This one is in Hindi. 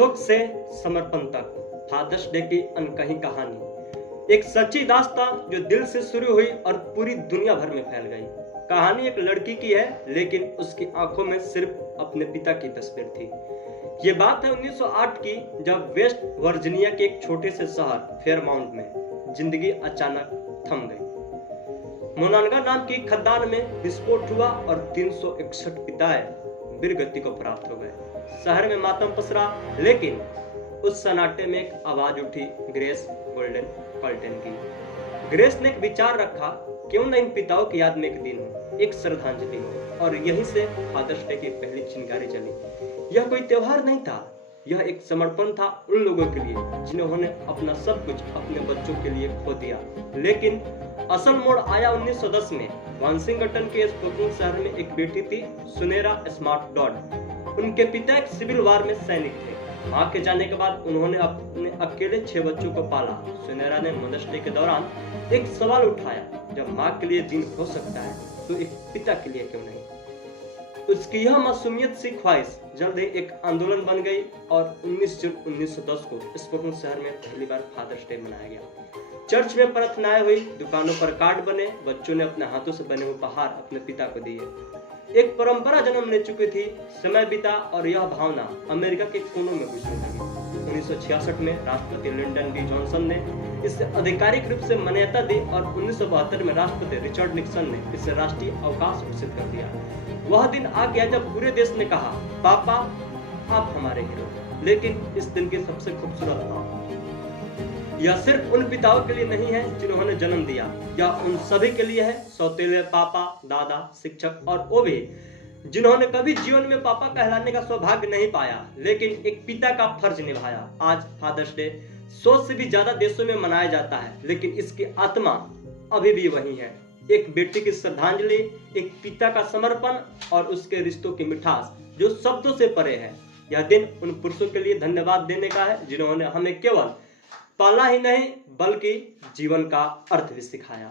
शौक से समर्पण तक, फादर्स डे की अनकही कहानी। एक सच्ची दास्तां जो दिल से शुरू हुई और पूरी दुनिया भर में फैल गई। कहानी एक लड़की की है, लेकिन उसकी आंखों में सिर्फ अपने पिता की तस्वीर थी। ये बात है 1908 की, जब वेस्ट वर्जीनिया के एक छोटे से शहर फेयरमाउंट में जिंदगी अचानक थम गई। मोनांगा नाम की खदान में विस्फोट हुआ और 361 पिताएं वीरगति को प्राप्त हो गए। शहर में मातम पसरा, लेकिन उस सन्नाटे में एक आवाज उठी, ग्रेस गोल्डन कर्टेन की। ग्रेस ने एक विचार रखा, क्यों न इन पिताओं की याद में एक दिन हो, एक श्रद्धांजलि हो। और यहीं से फादर्स डे की पहली चिंगारी चली। यह कोई त्योहार नहीं था, यह एक समर्पण था उन लोगों के लिए जिन्होंने अपना सब कुछ अपने बच्चों के लिए खो दिया। लेकिन असल मोड़ आया 1910 में। वाशिंगटन के स्पोकन शहर में एक बेटी थी, सुनेरा स्मार्ट डॉड। उनके पिता एक सिविल वार में सैनिक थे। मां के जाने के बाद उन्होंने अपने अकेले 6 बच्चों को पाला। सुनेरा ने मदर्स डे के दौरान एक सवाल उठाया, जब मां के लिए दिन हो सकता है तो एक पिता के लिए क्यों नहीं। उसकी यह मासूमियत सी ख्वाहिश जल्द ही एक आंदोलन बन गई और 19 जून 1910 को स्पोकन शहर में पहली बार फादर्स डे मनाया गया। चर्च में प्रार्थनाएं हुई, दुकानों पर कार्ड बने, बच्चों ने अपने हाथों से बने उपहार अपने पिता को दिए। एक परंपरा जन्म ले चुकी थी। समय बीता और यह भावना अमेरिका के कोनों में घुसने लगी। 1966 में राष्ट्रपति लिंडन बी जॉनसन ने इसे आधिकारिक रूप से मान्यता दी और 1972 में राष्ट्रपति रिचर्ड निक्सन ने इसे राष्ट्रीय अवकाश घोषित कर दिया। वह दिन आ गया जब पूरे देश ने कहा, पापा आप हमारे हीरो। लेकिन इस दिन की सबसे खूबसूरत बात, यह सिर्फ उन पिताओं के लिए नहीं है जिन्होंने जन्म दिया, यह उन सभी के लिए है, सौतेले पापा, दादा, शिक्षक और वो भी जिन्होंने कभी जीवन में पापा कहलाने का सौभाग्य नहीं पाया, लेकिन एक पिता का फर्ज निभाया। आज फादर्स डे 100 से भी ज्यादा देशों में मनाया जाता है, लेकिन इसकी आत्मा अभी भी वही है। एक बेटी की श्रद्धांजलि, एक पिता का समर्पण और उसके रिश्तों की मिठास जो शब्दों से परे है। यह दिन उन पुरुषों के लिए धन्यवाद देने का है जिन्होंने हमें केवल पाला ही नहीं बल्कि जीवन का अर्थ भी सिखाया।